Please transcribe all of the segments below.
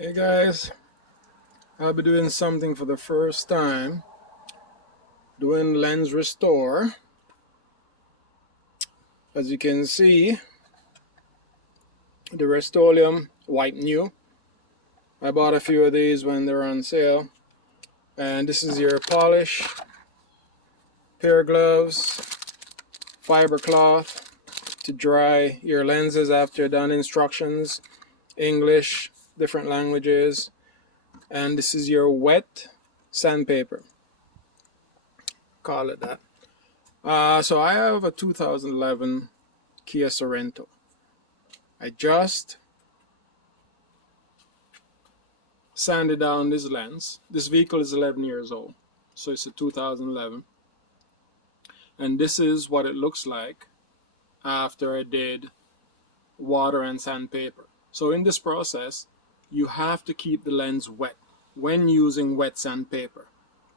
Hey guys, I'll be doing something for the first time, doing lens restore. As you can see, the Rustoleum white new. I bought a few of these when they were on sale. And this is your polish, pair of gloves, fiber cloth to dry your lenses after you're done, instructions, English, different languages. And this is your wet sandpaper, call it that. So I have a 2011 Kia Sorento. I just sanded down this lens. This vehicle is 11 years old, so it's a 2011. And this is what it looks like after I did water and sandpaper. So in this process, you have to keep the lens wet when using wet sandpaper.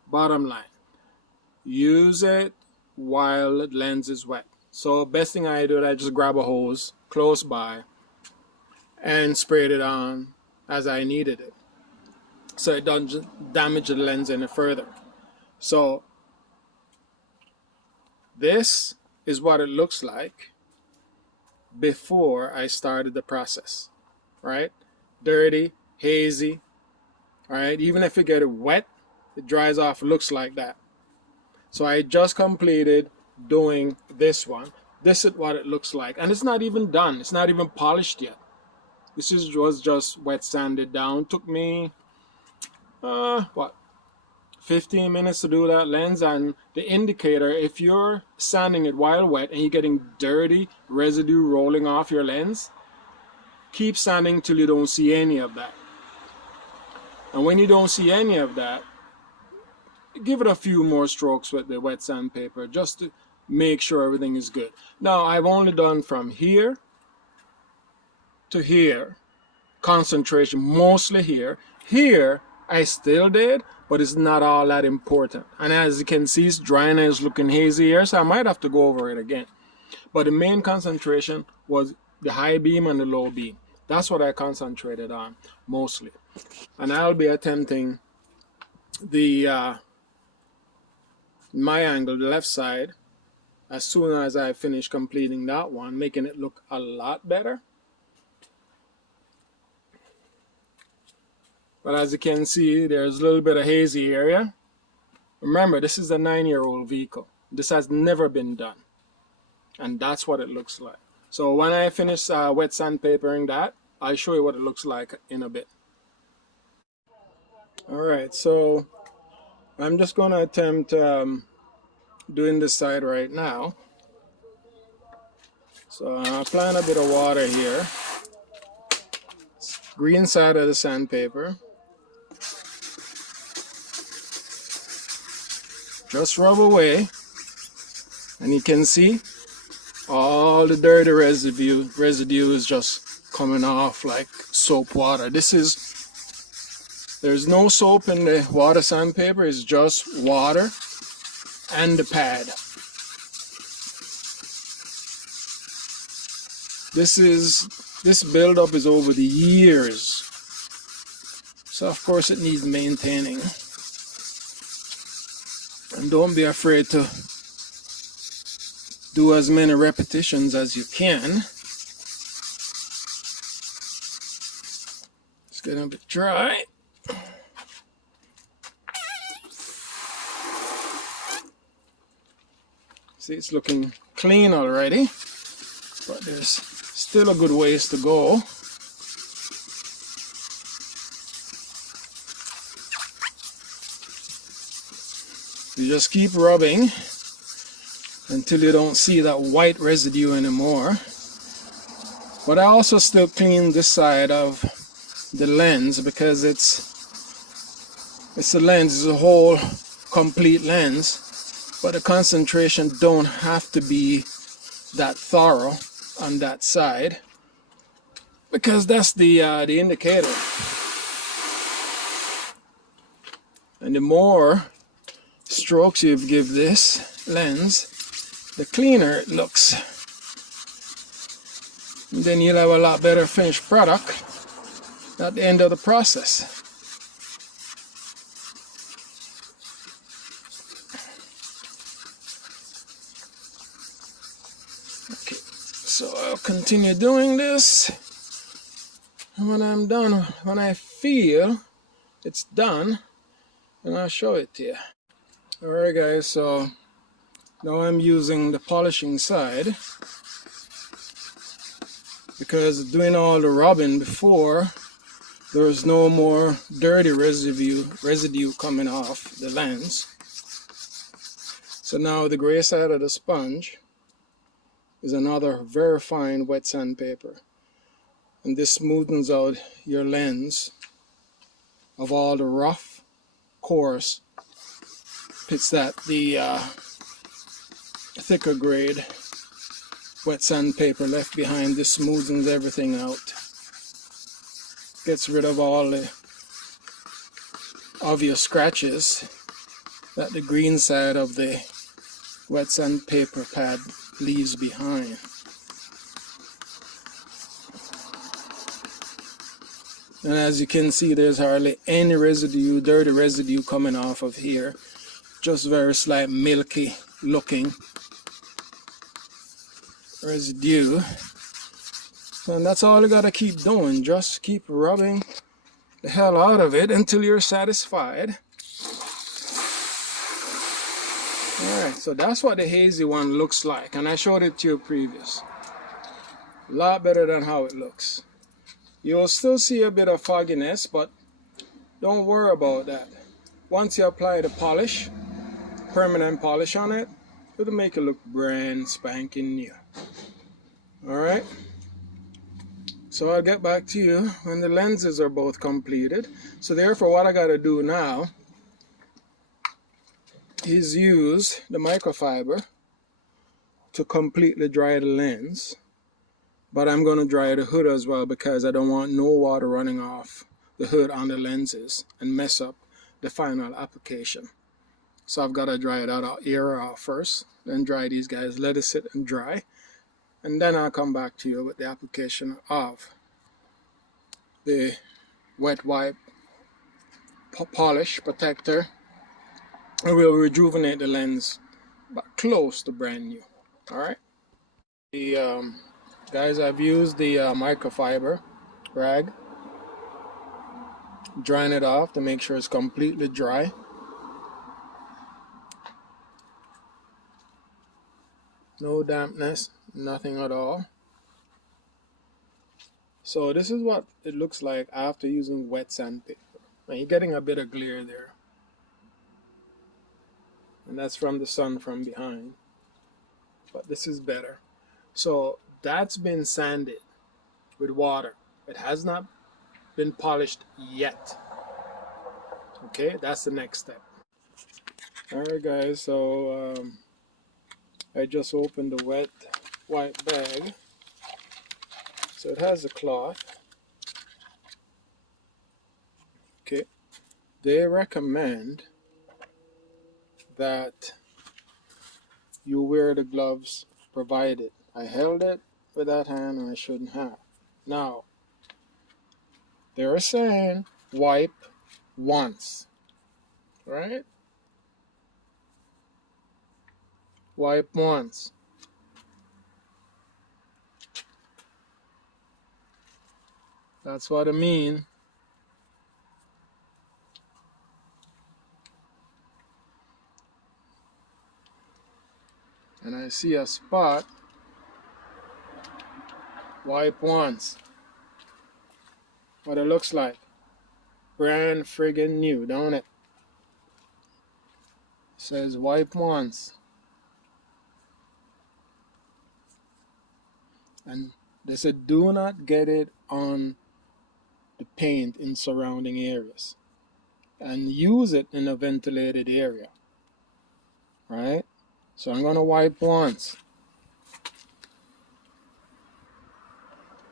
Bottom line, use it while the lens is wet. So best thing I do, I just grab a hose close by and sprayed it on as I needed it, so it doesn't damage the lens any further. So this is what it looks like before I started the process, right? Dirty, hazy, right? Even if you get it wet, it dries off, looks like that. So I just completed doing this one. This is what it looks like, and it's not even done. It's not even polished yet. This was just wet sanded down. Took me what, 15 minutes to do that lens. And the indicator, if you're sanding it while wet and you're getting dirty residue rolling off your lens, keep sanding till you don't see any of that. And when you don't see any of that, give it a few more strokes with the wet sandpaper just to make sure everything is good. Now I've only done from here to here, concentration mostly here. Here I still did, but it's not all that important. And as you can see, it's drying and it's looking hazy here, so I might have to go over it again. But the main concentration was the high beam and the low beam. That's what I concentrated on mostly. And I'll be attempting the my angle, the left side, as soon as I finish completing that one, making it look a lot better. But as you can see, there's a little bit of hazy area. Remember, this is a 9-year-old vehicle. This has never been done. And that's what it looks like. So when I finish wet sandpapering that, I'll show you what it looks like in a bit. Alright, so I'm just going to attempt doing this side right now. So I'm applying a bit of water here. Green side of the sandpaper. Just rub away, and you can see all the dirty residue is just coming off like soap water. There's no soap in the water sandpaper, it's just water and the pad. This buildup is over the years, so of course it needs maintaining. And don't be afraid to do as many repetitions as you can. It's getting a bit dry. See, it's looking clean already, but there's still a good ways to go. You just keep rubbing until you don't see that white residue anymore. But I also still clean this side of the lens because it's a lens, it's a whole complete lens, but the concentration don't have to be that thorough on that side because that's the indicator. And the more strokes you give this lens, the cleaner it looks. And then you'll have a lot better finished product. Not the end of the process. Okay, so I'll continue doing this. And when I'm done, when I feel it's done, then I'll show it to you. Alright guys, so now I'm using the polishing side, because doing all the rubbing before, there's no more dirty residue coming off the lens. So now the gray side of the sponge is another very fine wet sandpaper, and this smoothens out your lens of all the rough, coarse bits that the thicker grade wet sandpaper left behind. This smoothens everything out, gets rid of all the obvious scratches that the green side of the wet sandpaper pad leaves behind. And as you can see, there's hardly any residue, dirty residue coming off of here. Just very slight milky looking residue. And that's all you gotta keep doing. Just keep rubbing the hell out of it until you're satisfied. Alright, so that's what the hazy one looks like, and I showed it to you previous. A lot better than how it looks. You'll still see a bit of fogginess, but don't worry about that. Once you apply the polish, permanent polish on it, it'll make it look brand spanking new. Alright, so I'll get back to you when the lenses are both completed. So therefore what I gotta do now is use the microfiber to completely dry the lens, but I'm going to dry the hood as well, because I don't want no water running off the hood on the lenses and mess up the final application. So I've got to dry that area off first, then dry these guys, let it sit and dry, and then I'll come back to you with the application of the wet wipe polish protector. It will rejuvenate the lens, but close to brand new. Alright, guys, I've used the microfiber rag, drying it off to make sure it's completely dry. No dampness, nothing at all. So this is what it looks like after using wet sandpaper. Now you're getting a bit of glare there, and that's from the sun from behind, but this is better. So that's been sanded with water. It has not been polished yet. Okay, that's the next step. Alright guys, so I just opened the wet wipe bag. So it has a cloth. Okay, they recommend that you wear the gloves provided. I held it with that hand and I shouldn't have. Now, they're saying wipe once, right? Wipe once. That's what I mean. And I see a spot. Wipe once. What it looks like. Brand friggin' new, don't it? Says wipe once. And they said do not get it on the paint in surrounding areas, and use it in a ventilated area. Right? So I'm gonna wipe once.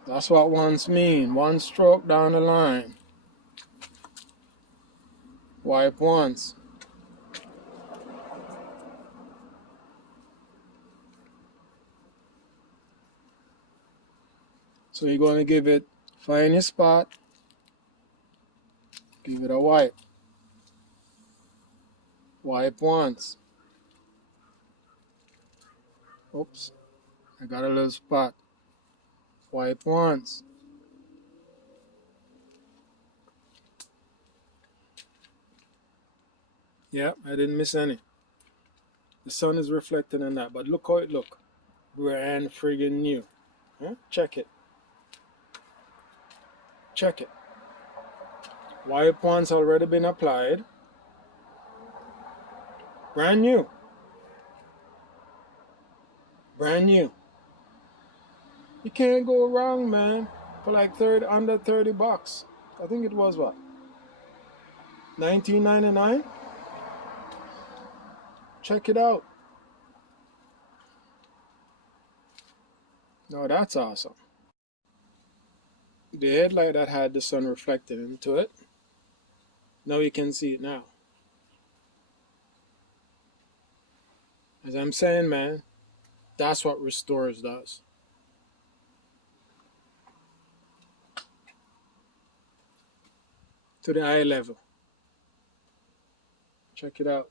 That's what once mean. One stroke down the line. Wipe once. So you're going to give it, find your spot, Give it a wipe. Wipe once. Oops, I got a little spot. Wipe once. Yep, I didn't miss any. The sun is reflecting on that, but look how it look. Brand friggin' new. Huh? Check it. Check it. Wipe once already been applied. Brand new. Brand new. You can't go wrong, man. For like under 30 bucks. I think it was what? $19.99? Check it out. No, that's awesome. The headlight that had the sun reflected into it. Now you can see it now. As I'm saying, man, that's what Restores does. To the eye level. Check it out.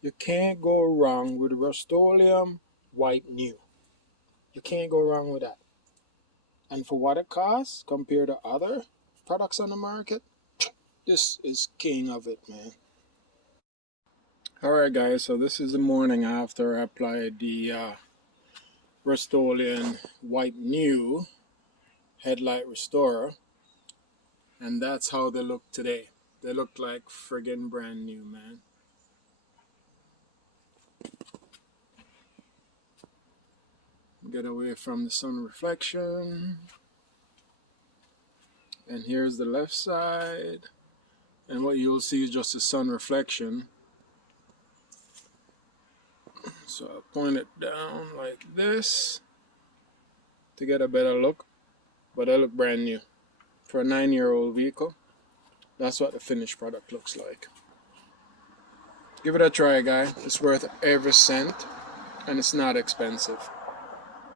You can't go wrong with Rustoleum White New. You can't go wrong with that. And for what it costs compared to other products on the market, this is king of it, man. Alright guys, so this is the morning after I applied the Rustoleum White New headlight restorer. And that's how they look today. They look like friggin' brand new, man. Get away from the sun reflection. And here's the left side. And what you'll see is just the sun reflection. So I'll point it down like this to get a better look. But they look brand new. For a 9-year-old vehicle, that's what the finished product looks like. Give it a try, guys. It's worth every cent, and it's not expensive.